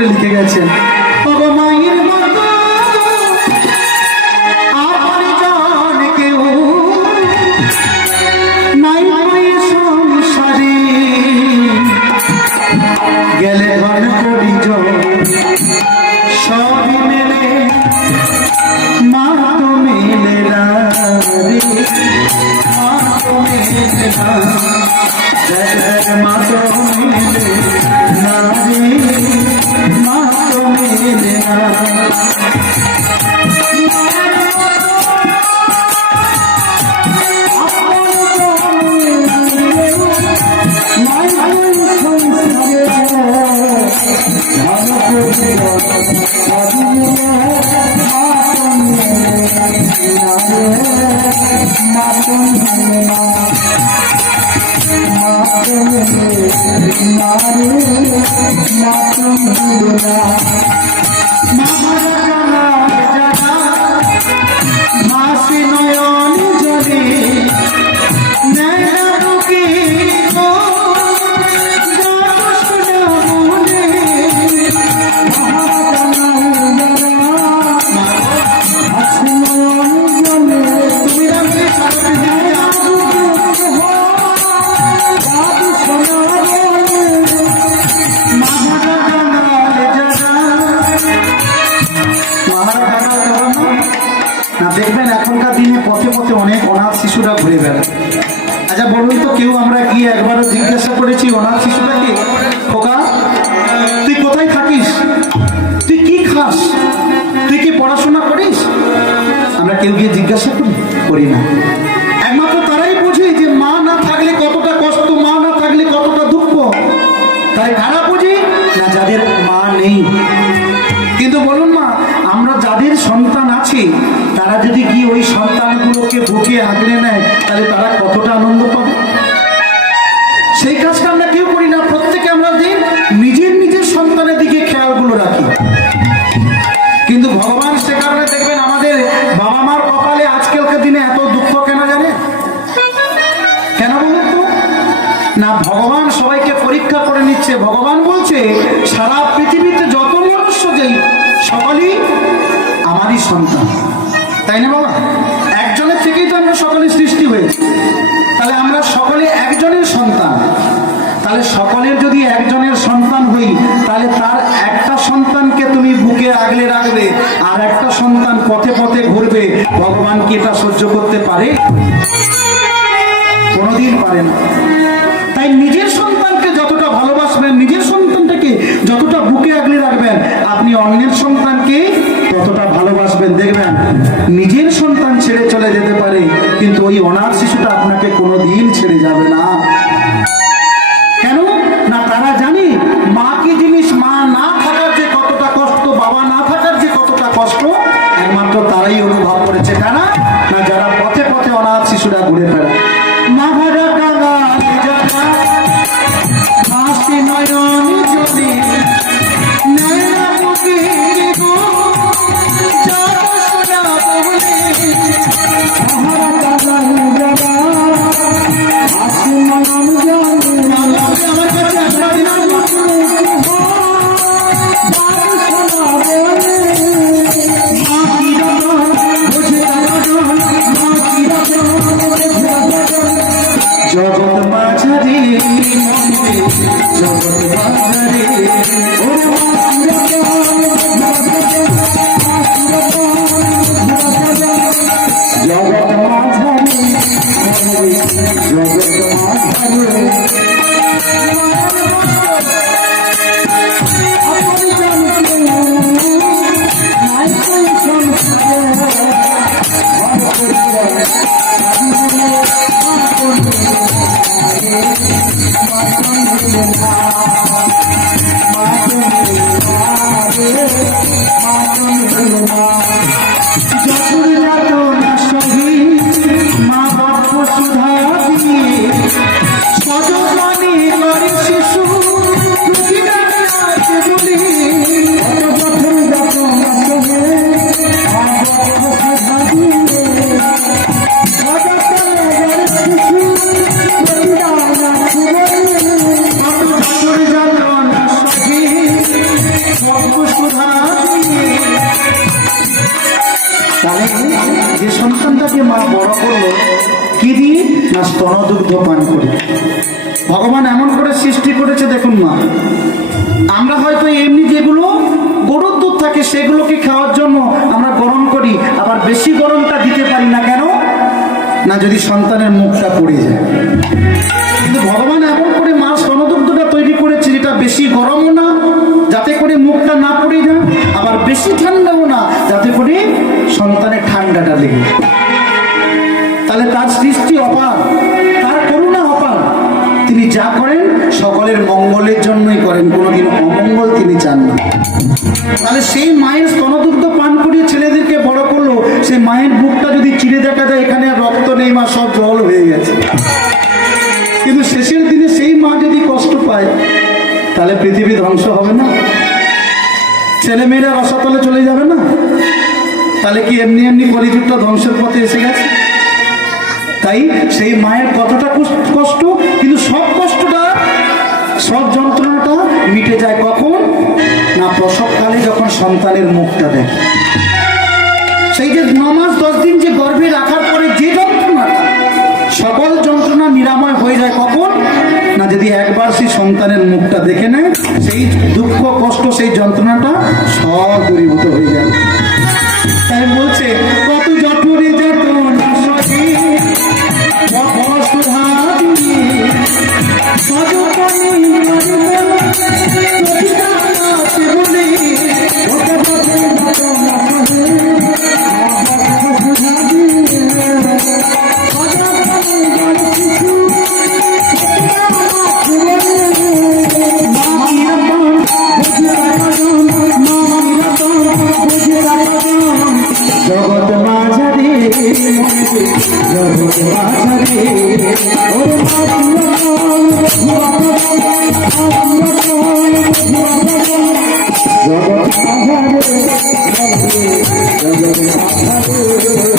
করে লিখে গেছেন, বাবা মায়ের মতো আমার জন কেউ নাই সংসারে, গেলে ঘর করি সবই মেলে মা তো মেলে না রে, মা তো মেলে না, মা তো মেলে না রে, মা তো মেলে না। মাসি নয়ন জলে দেখবেন এখনকার দিনে পথে পথে অনেক অনাথ শিশুরা ঘুরে বেড়ায়। আচ্ছা বলুন তো, কেউ আমরা গিয়ে একবারও জিজ্ঞাসা করেছি অনাথ শিশুটাকে, খোকা তুই কোথায় থাকিস, তুই কি খাস, তুই কি পড়াশোনা করিস? আমরা কেউ গিয়ে জিজ্ঞাসা করি না। একমাত্র তারাই বুঝে যে মা না থাকলে কতটা কষ্ট, মা না থাকলে কতটা দুঃখ। তাই কারা বুঝি না? যাদের মা নেই। কিন্তু বলুন মা, আমরা যাদের সন্তান আছে তারা যদি গিয়ে ওই সন্তানগুলোকে বুকে আগলে নেয় তাহলে তারা কতটা আনন্দ পাবে। সেই কাজটা আমরা কেউ করি না। প্রত্যেকে আমরা নিজের নিজের সন্তানের দিকে খেয়ালগুলো রাখি। কিন্তু ভগবান সে কারণে দেখবেন আমাদের বাবা মার কপালে আজকালকার দিনে এত দুঃখ কেন জানে? কেন বলুন তো? না, ভগবান সবাইকে পরীক্ষা করে নিচ্ছে। ভগবান বলছে সারা পৃথিবীতে যত মনুষ্য যেই সকলেই আমারই সন্তান, তাই না বাবা? একজনের থেকেই তো আমরা সকলে সৃষ্টি হয়েছি। তাহলে আমরা সকলে একজনের সন্তান। তাহলে সকলের যদি একজনের সন্তান হই তাহলে তার একটা সন্তানকে তুমি বুকে আগলে রাখবে আর একটা সন্তান পথে পথে ঘুরবে, ভগবান কি এটা সহ্য করতে পারে? কোনোদিন পারে না। তাই নিজের সন্তানকে যতটা ভালোবাসবেন, নিজের সন্তানটাকে যতটা বুকে আগলে রাখবেন, আপনি অন্যের সন্তানকে ততটা ভালোবাসবেন। দেখবেন নিজের সন্তান ছেড়ে চলে যেতে পারে কিন্তু ওই অনাথ শিশুটা আপনাকে কোনোদিন ছেড়ে যাবে না। কেন না? তারা জানে মা কি জিনিস, মা না থাকার যে কতটা কষ্ট, বাবা না থাকার যে কতটা কষ্ট একমাত্র তারাই অনুভব করেছে। কেন না? যারা পথে পথে অনাথ শিশুরা ঘুরে বেড়ায়। মা ভাড়া টাকা মাসি নয়ন যদি আসি যে সন্তানটাকে মা বড় করলো কি দিয়ে? না স্তনদুগ্ধ পান করে। ভগবান এমন করে সৃষ্টি করেছে দেখুন মা, আমরা হয়তো এমনি যেগুলো গরুর দুধ থাকে সেগুলোকে খাওয়ার জন্য আমরা গরম করি, আবার বেশি গরমটা দিতে পারি না। কেন না? যদি সন্তানের মুখটা পড়ে যায়। কিন্তু ভগবান এমন করে মা স্তনদুগ্ধটা তৈরি করেছে যেটা বেশি গরমও না যাতে করে মুখটা না পড়ে যায়, আবার বেশি ঠান্ডাও না যাতে করে সন্তানের ঠান্ডাটা লেগে। তাহলে তার সৃষ্টি অপার, তার করুণা অপার। তিনি যা করেন সকলের মঙ্গলের জন্যই করেন, কোনোদিন অমঙ্গল তিনি চান না। তাহলে সেই মায়ের স্তনদুগ্ধ পান করিয়ে ছেলেদেরকে বড় করলো, সেই মায়ের বুকটা যদি চিরে দেখা যায় এখানে আর রক্ত নেই, মা সব জল হয়ে গেছে। কিন্তু শেষের দিনে সেই মা যদি কষ্ট পায় তাহলে পৃথিবী ধ্বংস হবে না? ছেলেমেয়েরা রসাতলে চলে যাবে না? তাহলে কি এমনি এমনি কলিযুগটা ধ্বংসের পথে এসে গেছে? তাই সেই মায়ের কতটা কষ্ট, কিন্তু সব কষ্টটা, সব যন্ত্রণাটা মিটে যায় কখন? না প্রসবকালে যখন সন্তানের মুখটা দেখে। সেই যে 9 মাস 10 দিন যে গর্ভে রাখার পরে যে যন্ত্রণাটা, সকল যন্ত্রণা নিরাময় হয়ে যায় কখন? না যদি একবার সেই সন্তানের মুখটা দেখে নেয়, সেই দুঃখ কষ্ট সেই যন্ত্রণাটা সব দূরীভূত হয়ে যাবে। তাই বলছে কত জঠরে যন্ত্রণা সহে জগৎ মাঝারে জগৎ মাঝারে জগৎ মাঝারে